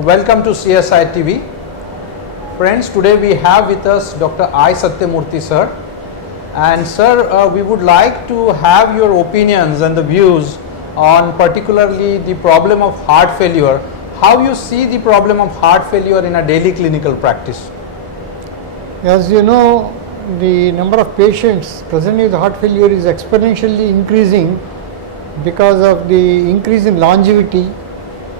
Welcome to CSI TV. Friends, today we have with us Dr. I Satyamurthy sir. And sir, we would like to have your opinions and the views on particularly the problem of heart failure. How you see the problem of heart failure in a daily clinical practice? As you know, the number of patients presenting with heart failure is exponentially increasing because of the increase in longevity,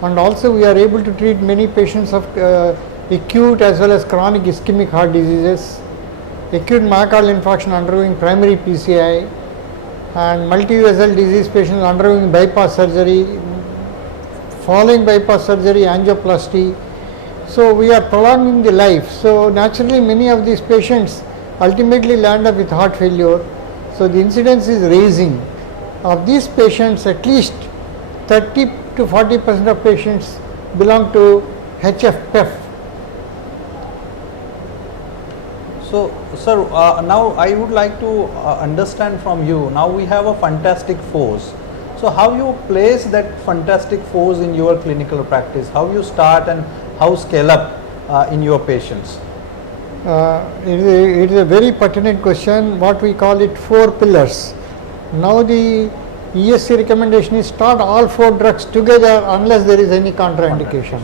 and also we are able to treat many patients of acute as well as chronic ischemic heart diseases, acute myocardial infarction undergoing primary PCI, and multi-vessel disease patients undergoing bypass surgery, following bypass surgery angioplasty. So we are prolonging the life. So naturally many of these patients ultimately land up with heart failure. So the incidence is rising. Of these patients, at least 30 to 40% of patients belong to HFpEF. So sir, now I would like to understand from you, now we have a fantastic force. So how you place that fantastic force in your clinical practice? How you start and how scale up in your patients? It is a very pertinent question. What we call it 4 pillars. Now the ESC recommendation is start all 4 drugs together unless there is any contraindication.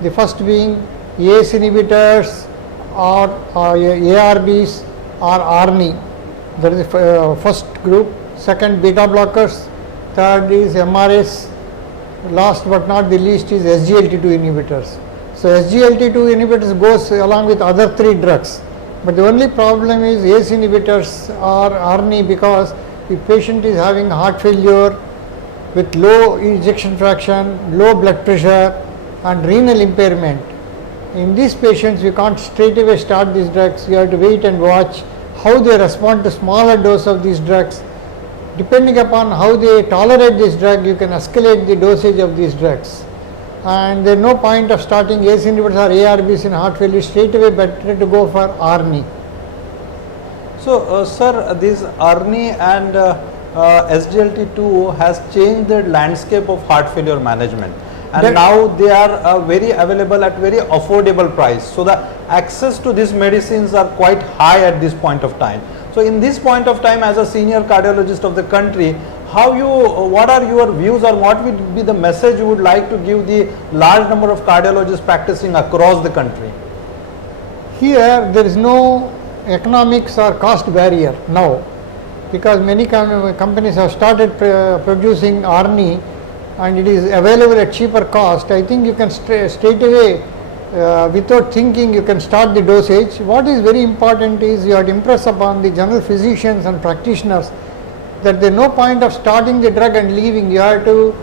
The first being ACE inhibitors or ARBs or ARNI. That is the first group. Second, beta blockers. Third is MRAs. Last but not the least is SGLT2 inhibitors. So SGLT2 inhibitors goes along with other 3 drugs. But the only problem is ACE inhibitors or ARNI, because the patient is having heart failure with low ejection fraction, low blood pressure and renal impairment. In these patients you can't straight away start these drugs. You have to wait and watch how they respond to smaller dose of these drugs. Depending upon how they tolerate this drug, you can escalate the dosage of these drugs. And there is no point of starting ACE inhibitors or ARBs in heart failure. Straight away better to go for ARNI. So sir, this ARNI and SGLT2 has changed the landscape of heart failure management, and now they are very available at very affordable price. So the access to these medicines are quite high at this point of time. So in this point of time, as a senior cardiologist of the country, what are your views, or what would be the message you would like to give the large number of cardiologists practicing across the country? Here there is no economics or cost barrier now, because many companies have started producing ARNI and it is available at cheaper cost. I think you can straight away without thinking you can start the dosage. What is very important is you have to impress upon the general physicians and practitioners that there is no point of starting the drug and leaving. You have to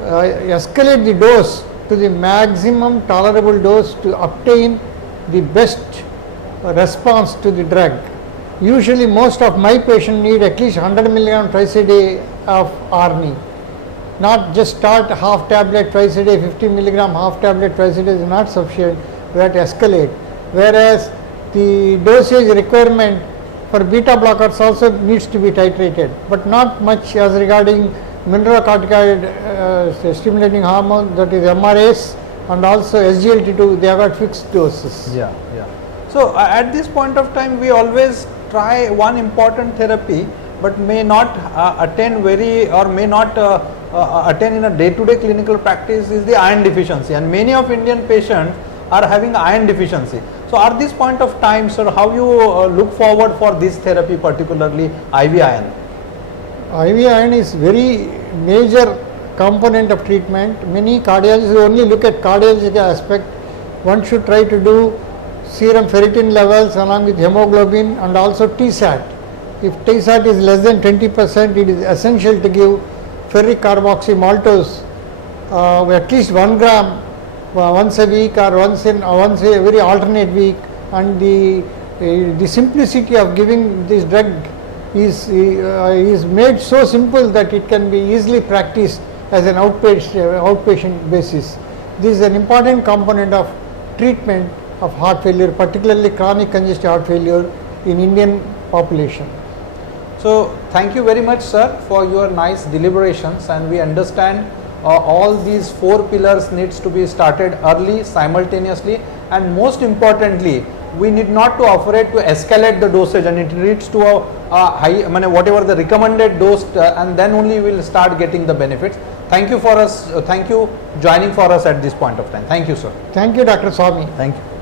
escalate the dose to the maximum tolerable dose to obtain the best response to the drug. Usually most of my patients need at least 100 mg twice a day of ARNI. Not just start half tablet twice a day, 50 mg half tablet twice a day is not sufficient. We have to escalate. Whereas the dosage requirement for beta blockers also needs to be titrated, but not much as regarding mineralocorticoid stimulating hormone, that is MRAs, and also SGLT2, they have got fixed doses. Yeah. So at this point of time, we always try one important therapy, but may not attend attend in a day-to-day clinical practice is the iron deficiency, and many of Indian patients are having iron deficiency. So at this point of time, sir, how you look forward for this therapy, particularly IV iron? IV iron is very major component of treatment. Many cardiologists only look at cardiological aspect. One should try to do serum ferritin levels along with hemoglobin and also TSAT. If TSAT is less than 20%, it is essential to give ferric carboxy maltose at least 1 gram once a week or once every alternate week. And the simplicity of giving this drug is made so simple that it can be easily practiced as an outpatient basis. This is an important component of treatment of heart failure, particularly chronic congestive heart failure in Indian population. So thank you very much, sir, for your nice deliberations, and we understand all these 4 pillars needs to be started early, simultaneously, and most importantly, we need not to afraid to escalate the dosage, and it reaches to a high, whatever the recommended dose, and then only we will start getting the benefits. Thank you for us. Thank you joining for us at this point of time. Thank you, sir. Thank you, Dr. Swami. Thank you.